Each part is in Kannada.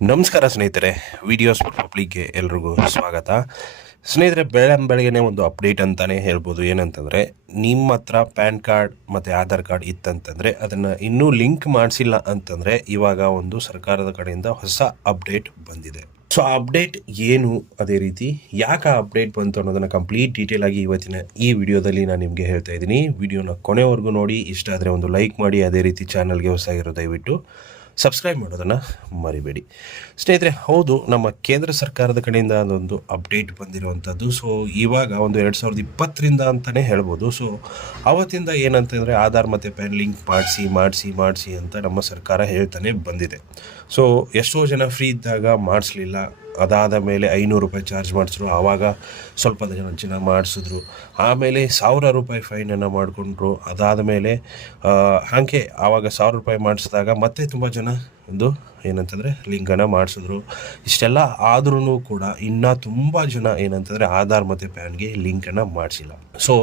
ನಮಸ್ಕಾರ ಸ್ನೇಹಿತರೆ ವಿಡಿಯೋಸ್ ಪಬ್ಲಿಕ್ಗೆ ಎಲ್ರಿಗೂ ಸ್ವಾಗತ. ಸ್ನೇಹಿತರೆ, ಬೆಳೆ ಬೆಳಗ್ಗೆನೆ ಒಂದು ಅಪ್ಡೇಟ್ ಅಂತಲೇ ಹೇಳ್ಬೋದು. ಏನಂತಂದರೆ, ನಿಮ್ಮ ಹತ್ರ ಪ್ಯಾನ್ ಕಾರ್ಡ್ ಮತ್ತು ಆಧಾರ್ ಕಾರ್ಡ್ ಇತ್ತಂತಂದರೆ, ಅದನ್ನು ಇನ್ನೂ ಲಿಂಕ್ ಮಾಡಿಸಿಲ್ಲ ಅಂತಂದರೆ, ಇವಾಗ ಒಂದು ಸರ್ಕಾರದ ಕಡೆಯಿಂದ ಹೊಸ ಅಪ್ಡೇಟ್ ಬಂದಿದೆ. ಸೊ ಆ ಅಪ್ಡೇಟ್ ಏನು ಅದೇ ರೀತಿ? ಯಾಕೆ ಆ ಅಪ್ಡೇಟ್ ಬಂತು ಅನ್ನೋದನ್ನು ಕಂಪ್ಲೀಟ್ ಡೀಟೇಲ್ ಆಗಿ ಇವತ್ತಿನ ಈ ವಿಡಿಯೋದಲ್ಲಿ ನಾನು ನಿಮಗೆ ಹೇಳ್ತಾ ಇದ್ದೀನಿ. ವಿಡಿಯೋನ ಕೊನೆವರೆಗೂ ನೋಡಿ. ಇಷ್ಟ ಆದರೆ ಒಂದು ಲೈಕ್ ಮಾಡಿ. ಅದೇ ರೀತಿ ಚಾನಲ್ಗೆ ಹೊಸಾಗಿರೋ ದಯವಿಟ್ಟು. ಸಬ್ಸ್ಕ್ರೈಬ್ ಮಾಡೋದನ್ನು ಮರಿಬೇಡಿ. ಸ್ನೇಹಿತರೆ, ಹೌದು, ನಮ್ಮ ಕೇಂದ್ರ ಸರ್ಕಾರದ ಕಡೆಯಿಂದ ಅದೊಂದು ಅಪ್ಡೇಟ್ ಬಂದಿರುವಂಥದ್ದು ಸೊ ಇವಾಗ ಒಂದು ಎರಡು ಸಾವಿರದ ಇಪ್ಪತ್ತರಿಂದ ಅಂತಲೇ ಹೇಳ್ಬೋದು. ಸೊ ಅವತ್ತಿಂದ ಏನಂತಂದರೆ ಆಧಾರ್ ಮತ್ತು ಪ್ಯಾನ್ ಲಿಂಕ್ ಮಾಡಿಸಿ ಮಾಡಿಸಿ ಮಾಡಿಸಿ ಅಂತ ನಮ್ಮ ಸರ್ಕಾರ ಹೇಳ್ತಾನೆ ಬಂದಿದೆ. ಸೊ ಎಷ್ಟೋ ಜನ ಫ್ರೀ ಇದ್ದಾಗ ಮಾಡಿಸ್ಲಿಲ್ಲ. ಅದಾದ ಮೇಲೆ ಐನೂರು ರೂಪಾಯಿ ಚಾರ್ಜ್ ಮಾಡಿಸಿದ್ರು ಆವಾಗ ಸ್ವಲ್ಪ ಜನ ಜನ ಮಾಡಿಸಿದ್ರು. ಆಮೇಲೆ ಸಾವಿರ ರೂಪಾಯಿ ಫೈನನ್ನು ಮಾಡಿಕೊಂಡ್ರು. ಅದಾದ ಮೇಲೆ ಹಾಗೆ ಆವಾಗ ಸಾವಿರ ರೂಪಾಯಿ ಮಾಡಿಸಿದಾಗ ಮತ್ತೆ ತುಂಬ ಜನ ಒಂದು ಏನಂತಂದರೆ ಲಿಂಗನ ಮಾಡಿಸಿದ್ರು. ಇಷ್ಟೆಲ್ಲ ಆದ್ರೂ ಕೂಡ ಇನ್ನೂ ತುಂಬ ಜನ ಏನಂತಂದರೆ ಆಧಾರ್ ಮತ್ತು ಪ್ಯಾನ್ಗೆ ಲಿಂಕನ್ನು ಮಾಡಿಸಿಲ್ಲ. ಸೊ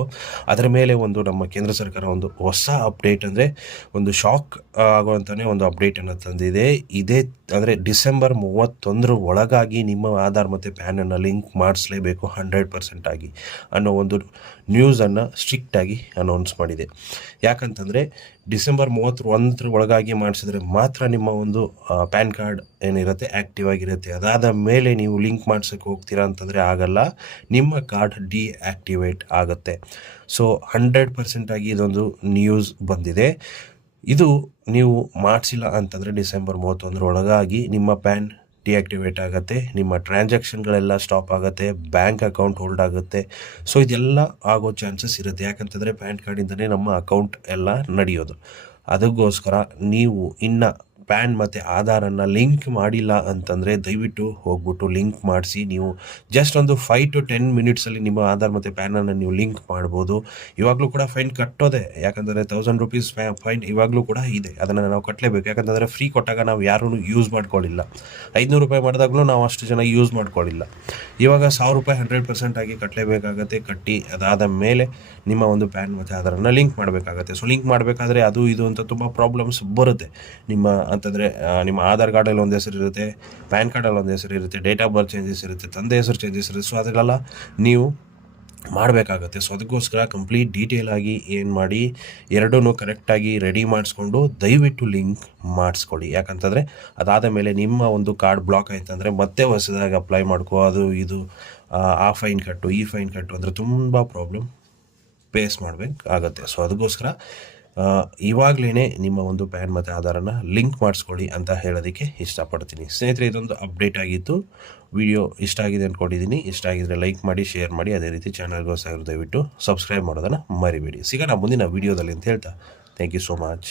ಅದರ ಮೇಲೆ ಒಂದು ನಮ್ಮ ಕೇಂದ್ರ ಸರ್ಕಾರ ಒಂದು ಹೊಸ ಅಪ್ಡೇಟ್ ಅಂದರೆ ಒಂದು ಶಾಕ್ ಆಗುವಂಥನೇ ಒಂದು ಅಪ್ಡೇಟನ್ನು ತಂದಿದೆ. ಇದೇ ಅಂದರೆ ಡಿಸೆಂಬರ್ ಮೂವತ್ತೊಂದರ ಒಳಗಾಗಿ ನಿಮ್ಮ ಆಧಾರ್ ಮತ್ತು ಪ್ಯಾನನ್ನು ಲಿಂಕ್ ಮಾಡಿಸ್ಲೇಬೇಕು ಹಂಡ್ರೆಡ್ ಪರ್ಸೆಂಟ್ ಆಗಿ ಅನ್ನೋ ಒಂದು ನ್ಯೂಸನ್ನು ಸ್ಟ್ರಿಕ್ಟಾಗಿ ಅನೌನ್ಸ್ ಮಾಡಿದೆ. ಯಾಕಂತಂದರೆ ಡಿಸೆಂಬರ್ ಮೂವತ್ತರ ಒಂದರ ಒಳಗಾಗಿ ಮಾಡಿಸಿದ್ರೆ ಮಾತ್ರ ನಿಮ್ಮ ಒಂದು ಪ್ಯಾನ್ ಕಾರ್ಡ್ ಏನಿರುತ್ತೆ ಆ್ಯಕ್ಟಿವ್ ಆಗಿರುತ್ತೆ. ಅದಾದ ಮೇಲೆ ನೀವು ಲಿಂಕ್ ಮಾಡ್ಸೋಕ್ಕೆ ಹೋಗ್ತೀರಾ ಅಂತಂದರೆ ಆಗಲ್ಲ. ನಿಮ್ಮ ಕಾರ್ಡ್ ಡಿಆ್ಯಕ್ಟಿವೇಟ್ ಆಗುತ್ತೆ. ಸೊ, ಹಂಡ್ರೆಡ್ ಪರ್ಸೆಂಟಾಗಿ ಇದೊಂದು ನ್ಯೂಸ್ ಬಂದಿದೆ. ಇದು ನೀವು ಮಾಡಿಸಿಲ್ಲ ಅಂತಂದರೆ ಡಿಸೆಂಬರ್ ಮೂವತ್ತೊಂದರ ಒಳಗಾಗಿ ನಿಮ್ಮ ಪ್ಯಾನ್ ಡಿಆಕ್ಟಿವೇಟ್ ಆಗುತ್ತೆ. ನಿಮ್ಮ ಟ್ರಾನ್ಸಾಕ್ಷನ್ಗಳೆಲ್ಲ ಸ್ಟಾಪ್ ಆಗುತ್ತೆ. ಬ್ಯಾಂಕ್ ಅಕೌಂಟ್ ಹೋಲ್ಡ್ ಆಗುತ್ತೆ. ಸೊ, ಇದೆಲ್ಲ ಆಗೋ ಚಾನ್ಸಸ್ ಇರುತ್ತೆ. ಯಾಕಂತಂದರೆ ಪ್ಯಾನ್ ಕಾರ್ಡಿಂದಲೇ ನಮ್ಮ ಅಕೌಂಟ್ ಎಲ್ಲ ನಡೆಯೋದು. ಅದಕ್ಕೋಸ್ಕರ ನೀವು ಇನ್ನು ಪ್ಯಾನ್ ಮತ್ತು ಆಧಾರನ್ನು ಲಿಂಕ್ ಮಾಡಿಲ್ಲ ಅಂತಂದರೆ ದಯವಿಟ್ಟು ಹೋಗ್ಬಿಟ್ಟು ಲಿಂಕ್ ಮಾಡಿಸಿ ನೀವು ಜಸ್ಟ್ ಒಂದು ಫೈವ್ ಟು ಟೆನ್ ಮಿನಿಟ್ಸಲ್ಲಿ ನಿಮ್ಮ ಆಧಾರ್ ಮತ್ತು ಪ್ಯಾನನ್ನು ನೀವು ಲಿಂಕ್ ಮಾಡ್ಬೋದು. ಇವಾಗಲೂ ಕೂಡ ಫೈನ್ ಕಟ್ಟೋದೆ. ಯಾಕಂದರೆ ತೌಸಂಡ್ ರುಪೀಸ್ ಫೈನ್ ಇವಾಗಲೂ ಕೂಡ ಇದೆ. ಅದನ್ನು ನಾವು ಕಟ್ಟಲೇಬೇಕು ಯಾಕಂತಂದರೆ ಫ್ರೀ ಕೊಟ್ಟಾಗ ನಾವು ಯಾರೂ ಯೂಸ್ ಮಾಡ್ಕೊಳ್ಳಿಲ್ಲ ಐದುನೂರು ರೂಪಾಯಿ ಮಾಡಿದಾಗಲೂ ನಾವು ಅಷ್ಟು ಜನ ಯೂಸ್ ಮಾಡ್ಕೊಳ್ಳಿಲ್ಲ ಇವಾಗ ಸಾವಿರ ರೂಪಾಯಿ ಹಂಡ್ರೆಡ್ ಪರ್ಸೆಂಟ್ ಆಗಿ ಕಟ್ಟಲೇಬೇಕಾಗತ್ತೆ ಕಟ್ಟಿ ಅದಾದ ಮೇಲೆ ನಿಮ್ಮ ಒಂದು ಪ್ಯಾನ್ ಮತ್ತು ಅದರನ್ನು ಲಿಂಕ್ ಮಾಡಬೇಕಾಗತ್ತೆ. ಸೊ ಲಿಂಕ್ ಮಾಡಬೇಕಾದ್ರೆ ಅದು, ಇದು ಅಂತ ತುಂಬ ಪ್ರಾಬ್ಲಮ್ಸ್ ಬರುತ್ತೆ. ನಿಮ್ಮ ಅಂತಂದರೆ ನಿಮ್ಮ ಆಧಾರ್ ಕಾರ್ಡಲ್ಲಿ ಒಂದು ಹೆಸರು ಇರುತ್ತೆ, ಪ್ಯಾನ್ ಕಾರ್ಡಲ್ಲಿ ಒಂದು ಹೆಸರು ಇರುತ್ತೆ ಡೇಟ್ ಆಫ್ ಬರ್ತ್ ಚೇಂಜಸ್ ಇರುತ್ತೆ, ತಂದೆ ಹೆಸರು ಚೇಂಜಸ್ ಇರುತ್ತೆ. ಸೊ ಅದಕ್ಕೆಲ್ಲ ನೀವು ಮಾಡಬೇಕಾಗತ್ತೆ. ಸೊ ಅದಕ್ಕೋಸ್ಕರ ಕಂಪ್ಲೀಟ್ ಡೀಟೇಲ್ ಆಗಿ ಏನು ಮಾಡಿ ಎರಡೂ ಕರೆಕ್ಟಾಗಿ ರೆಡಿ ಮಾಡಿಸ್ಕೊಂಡು ದಯವಿಟ್ಟು ಲಿಂಕ್ ಮಾಡಿಸ್ಕೊಳ್ಳಿ. ಯಾಕಂತಂದರೆ ಅದಾದ ಮೇಲೆ ನಿಮ್ಮ ಒಂದು ಕಾರ್ಡ್ ಬ್ಲಾಕ್ ಆಯ್ತಂದರೆ ಮತ್ತೆ ಹೊಸದಾಗಿ ಅಪ್ಲೈ ಮಾಡ್ಕೋ. ಅದು ಇದು ಆ, ಫೈನ್ ಕಟ್ಟು ಈ ಫೈನ್ ಕಟ್ಟು ಅಂದರೆ ತುಂಬ ಪ್ರಾಬ್ಲಮ್ ಫೇಸ್ ಮಾಡಬೇಕಾಗತ್ತೆ. ಸೊ ಅದಕ್ಕೋಸ್ಕರ ಇವಾಗಲೇ ನಿಮ್ಮ ಒಂದು ಪ್ಯಾನ್ ಮತ್ತು ಆಧಾರನ ಲಿಂಕ್ ಮಾಡಿಸ್ಕೊಳ್ಳಿ ಅಂತ ಹೇಳೋದಕ್ಕೆ ಇಷ್ಟಪಡ್ತೀನಿ. ಸ್ನೇಹಿತರೆ, ಇದೊಂದು ಅಪ್ಡೇಟ್ ಆಗಿತ್ತು. ವಿಡಿಯೋ ಇಷ್ಟ ಆಗಿದೆ ಅಂದ್ಕೊಂಡಿದ್ದೀನಿ ಇಷ್ಟ ಆಗಿದ್ರೆ ಲೈಕ್ ಮಾಡಿ, ಶೇರ್ ಮಾಡಿ. ಅದೇ ರೀತಿ ಚಾನಲ್ಗೋಸ್ಕರ ದಯವಿಟ್ಟು ಸಬ್ಸ್ಕ್ರೈಬ್ ಮಾಡೋದನ್ನು ಮರಿಬೇಡಿ. ಸಿಗೋಣ ಮುಂದಿನ ವಿಡಿಯೋದಲ್ಲಿ ಅಂತ ಹೇಳ್ತಾ ಥ್ಯಾಂಕ್ ಯು ಸೋ ಮಚ್